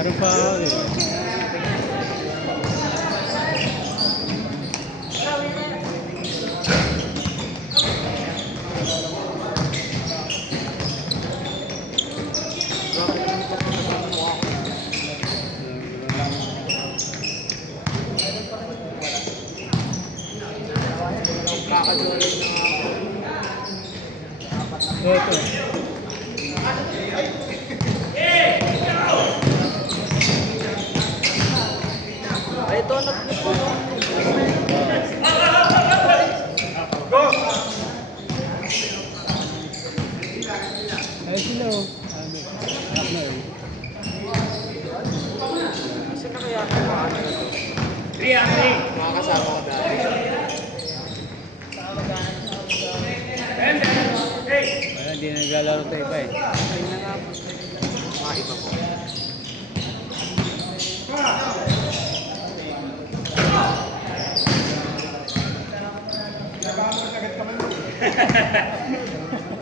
Meron pa ako eh. Ito. Ito, nag-clip ko. Ay sila oh. Anak na yun. Kasi na kaya ako mga kasama ko dati. Wala, hindi na naglalaro tayo pa eh. Ay na nga po. Mga iba po.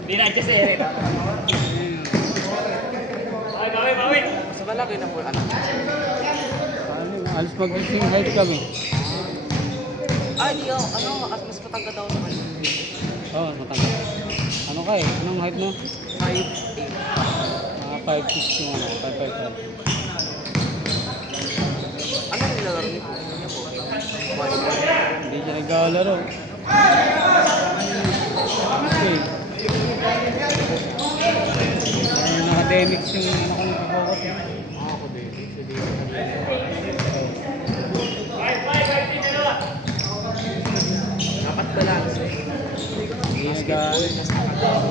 Hindi na siya sere na. Bawi. Mas malaki na po anak. Alos mag-sing height kami. Ay, di ako. Ano, mas matangga daw sa kanya. Oo, matanggal. Ano ka eh? Anong height mo? 5'8". Mga 5'6 yung ano, 5'5". Anong nilalaro niyo po? Niya po? Hindi siya naglalaro. Okay. Academics yung ano ko nag-focus eh. Ako din. Dapat balance eh.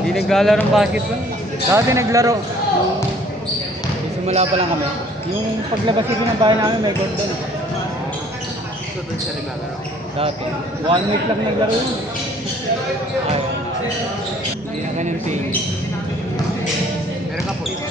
Hindi naglalaro ng basketball. Dati naglaro. Yung simula pa lang kami. Yung paglabas ko ng bahay namin may court doon. So doon siya naglalaro. Dati. 1 week lang naglaro yun. Ay, hindi na ganun tingin. Meron ka po iba?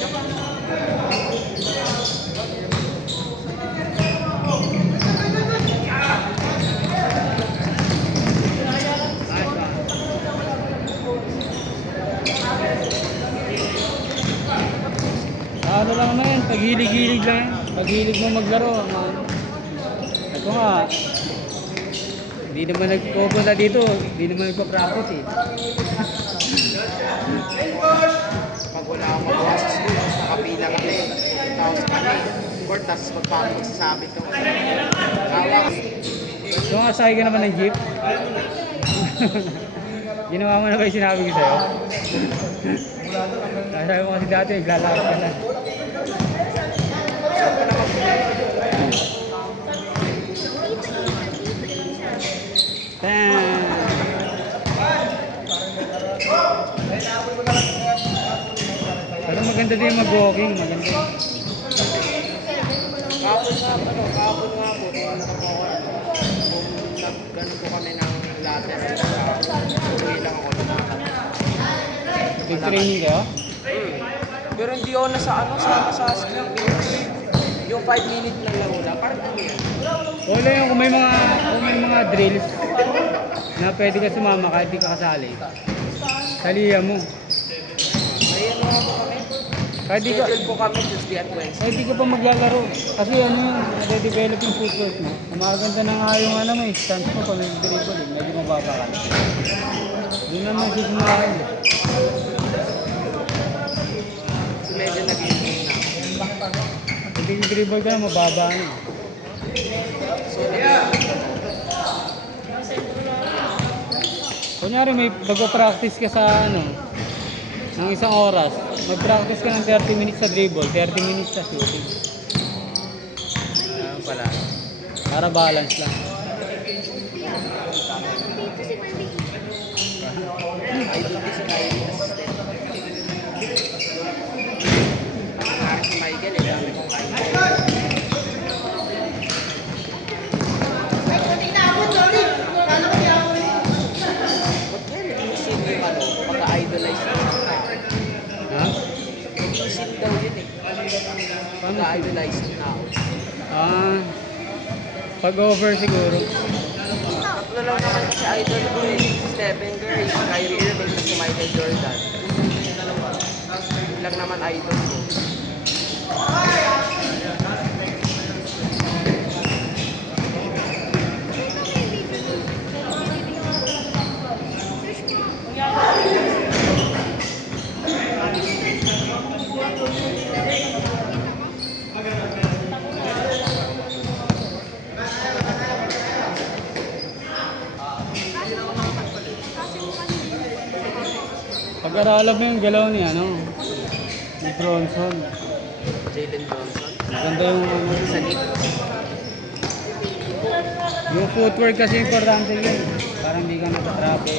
Ano lang naman yan, paghilig-hilig lang yan. Paghilig mo maglaro. Ito nga, hindi naman nagpupunta dito, hindi naman nagpa-practice eh. Pag wala akong magawa sa school, tapos nakapila kami. Tapos kami, court, tapos magpapagsasabi ko. Kawak. So nga, sakay ka naman ng jeep. Ginawa mo na ba yung sinabi ko sa'yo? Sabi mo kasi dati, naglalakad ka na. Pero maganda din mag-walking, maganda. Kahapon nga po, nakapo ako. Nag-ganon po kami ng latte. Uwi lang ako. Big training kayo? Pero hindi ako sa skill. Yung 5 minute na laro lang. Parang ano yan? Wala yung kung may mga drills na pwede ka sumama kahit di ka kasali. Salihan mo. May ano nga po kami. Kahit di ka, Schedule po kami Tuesday at Wednesday. kahit di ka pa maglalaro. Kasi ano yun, nade-develop yung footwork mo. Maganda na nga yung ano mo, stance mo pag nag-dribble, medyo mababa ka. Yun naman sisimahin. So medyo nag-iingin na ako. Pag nag-dribble ka na, mababa na. So nag-iingin. Kunyari may nagpa-practice ka sa ano, ng isang oras. Mag-practice ka ng 30 minutes sa dribble, 30 minutes sa shooting. Ayan pala. Para balance lang. Idol ko si Kylie assistant. Si Michael, dami kong idol. Ba't kaya nag-iisip yung ano, pagka-idolize na yun? Ha? Nag-iisip daw yun eh. Pagka-idolize yung tao. Pag-over siguro. Tatlo lang naman kasi idol ko eh. Stephen Curry, Kyrie Irving, at si Michael Jordan. Yun lang naman idol ko. Para alam mo yung galaw ni ano, ni Bronson. Jalen Johnson. Maganda yung ano, Sa Knicks. yung footwork kasi importante yun. Parang hindi ka natatrapin.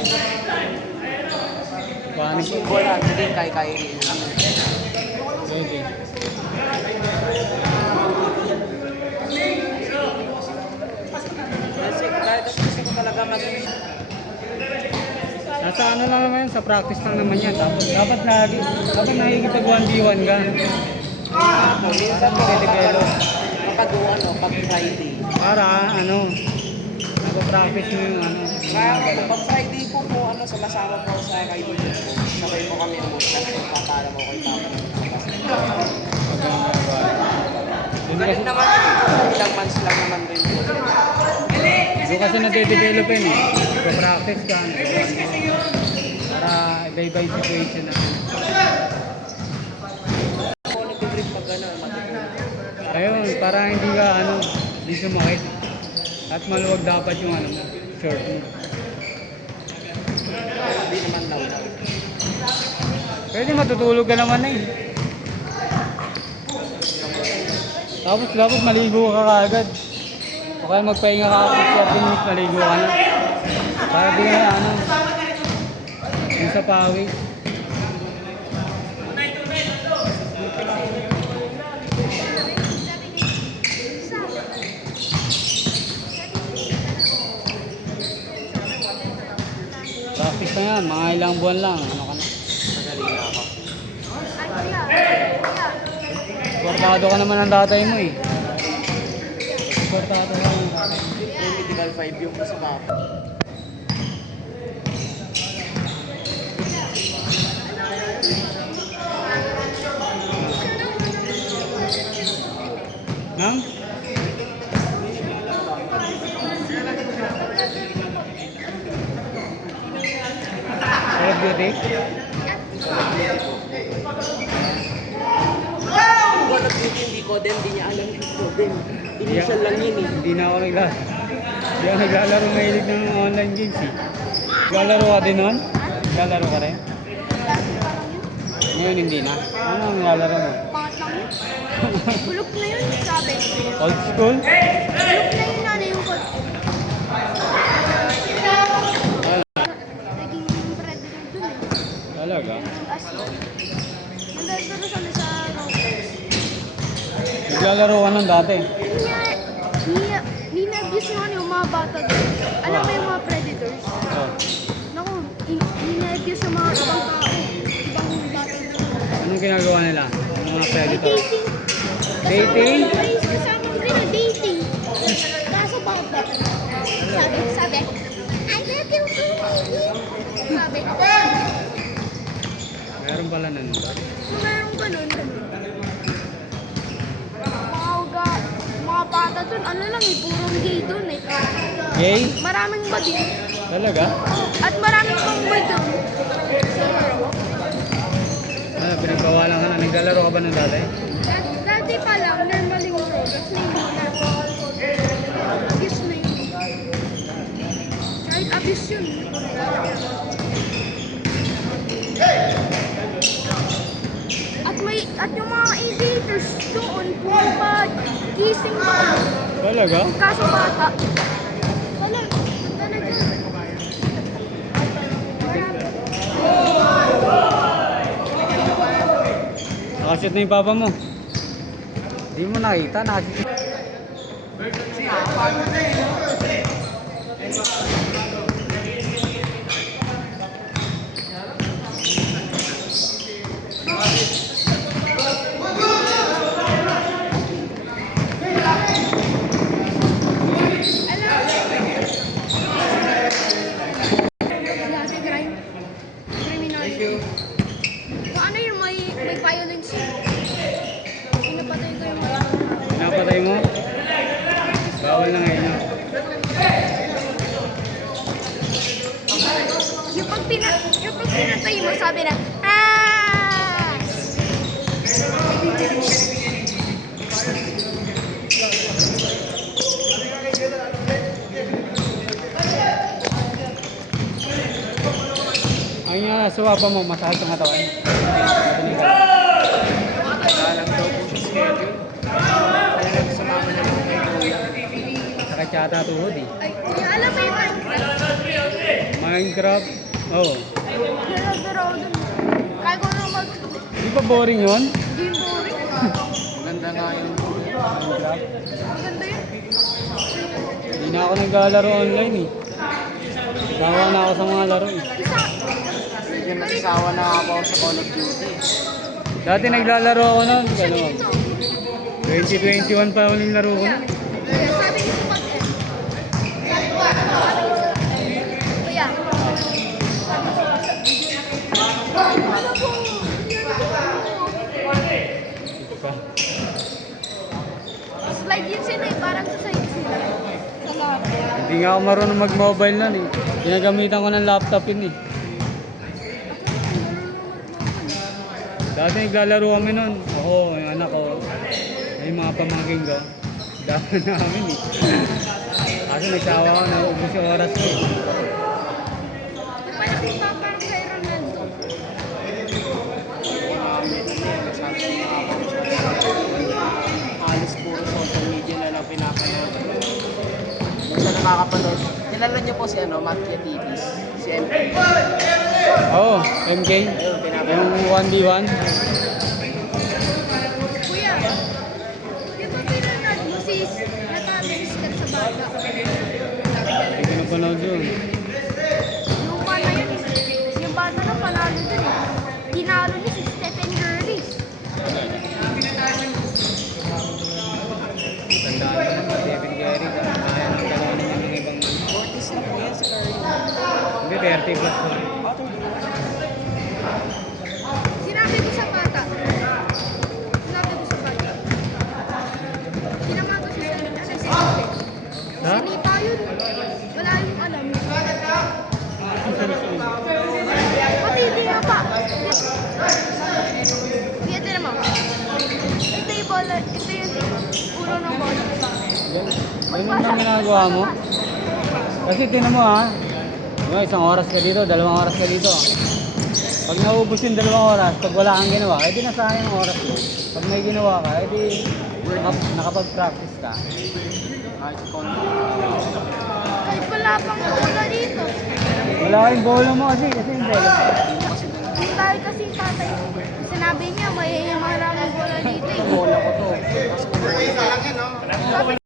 Paano Tapos yung bola, hindi kay Kyrie lang. pwede. Kasi gusto ko talaga Nasa ano lang naman yun, sa practice lang naman yan. Tapos dapat nakikita 1v1 ka. minsan po, makaduan o pag Friday. Para ano, nagpa-practice mo yung ano. Kaya pag Friday po sumasama po sa kaibigan ko. Sabay po kami umutas. Papaalam ko kay Papa. Galit naman, ilang months lang naman rin po. Doon kasi nade-develop yun eh. Nagpa-practice ka. Para iba-iba yung situation na. Quality trip pag matutulog. Ayun, para hindi ka ano, hindi sumakit. At maluwag dapat yung ano, short mo. Hindi naman daw. Pwede matutulog ka naman na eh. Tapos dapat maligo ka kaagad. O kaya magpahinga ka after 30 minutes, maligo ka na. Para di ka na ano, yung sa pawis. Practice na yan, mga ilang buwan lang. Ano ka na? Madali na ako. Portado ka naman ng tatay mo eh. Portado ka naman ng tatay mo. Yung medical 5 yung sa Papa. Nang? Call of Duty? Call of Duty, hindi ko din, hindi niya alam yung coding. Initial lang yun eh. Hindi na ako Hindi ako naglalaro mahilig ng online games eh. Naglalaro ka din nun? Naglalaro ka rin? Ngayon hindi na. Ano ang naglalaro mo? Pangat lang yun. Bulok na yun, sabi. Old school? Bulok na yun, ano yung call. Naging predator dun eh. Talaga? As naglalaro kami sa Roblox. Naglalaro ka nun dati? Ninag-use yung ano yung mga bata dun. Alam mo yung mga predators? Oh. Naku, ninag-use yung mga ibang tao. Ibang bata dun. Anong ginagawa nila? Yung mga May predator? dating. Dating? May kasama ko rin na dating. Kaso bata. Sabi, I love you, sabi. Meron pala nun. Kung meron ganun, mga bata dun, ano lang eh, purong gay dun eh. Gay? Maraming ba din? Talaga? At maraming pang ba dun. Ano, pinagbawalan ka na. Naglalaro ka ba nun dati? Dati pa lang, normal yung Roblox na hindi na. Abuse na yun. Kahit abuse yun. At yung mga aviators doon, puro pa gising pa. Talaga? Kaso bata. Talaga. Nakasit na yung papa mo. Hindi mo nakita, nakasit. Dati criminal. Kung ano yung may violence. Pinapatay ko yung mga. Pinapatay mo? Bawal na ngayon. Yung pag pinatay mo, sabi na, ah! Ay nga, suwapan mo, massage ang katawan. Alam daw po siya schedule. Kaya nagsumama na lang kay Kuya. Sakit yata tuhod eh. Ay, kuya, alam mo yung Minecraft? Minecraft, oh. Pero ako dun. Kaya ko na mag... Di ba boring yun? Game boring. Maganda nga yun. Minecraft. Maganda yun. Hindi na ako naglalaro online eh. Sawa na ako sa mga laro eh. Isa. Medyo nasasawa na ako sa Call of Duty. Dati naglalaro ako noon, Isa ano, dito. 2021 pa uling laro ko na. Kuya, sabi ni Supat eh. Sabi ko, kuya. Ano po? Slide yun sila eh, parang sa side sila. Sa lahat. Hindi nga ako marunong mag-mobile noon eh. Ginagamitan ko ng laptop yun eh. Dati naglalaro kami noon. Ako, yung anak ko, yung mga pamangking ko. Dami namin eh. Kasi nagsawa ko, naubos yung oras ko eh. Di ba nakita parang kay Ronaldo? Halos puro social media na lang pinapanood. Minsan nakakapanood. Kilala niyo po si Mattia TVs, si MK. Oo, MK. Ayun, pinapanood. Yung 1v1. Kuya, di ba pinanood mo si Natalis ka sa bata? Hindi ko napanood yun. Yung bata yun, yung bata na panalo dun eh. Tinalo niya si Stephen Curry. Tandaan ko naman, David Gary. Kaya ng dalawa naman ng ibang... 40s na po yan si Curry. Hindi, 30 plus po. Sinabi ko sa bata. Sinabi ko sa bata. Sinama ko si Ha? Sinipa yun. Wala yung alam. Pati hindi nga pa. Ito naman. Ito yung bola. Ito yung ulo ng bola. Ganun lang ginagawa mo. Kasi tinan mo ha. Yung isang oras ka dito, 2 oras ka dito. Pag naubos yung 2 oras, pag wala kang ginawa, edi nasayang ang oras mo. Pag may ginawa ka, edi nakapag-practice ka. Kahit konti. Kahit wala pang bola dito. Wala kayong bola mo kasi hindi. Yung dahil kasi tatay, sinabi niya may maraming bola dito eh. Bola ko to. Tapos kung lang yan, no?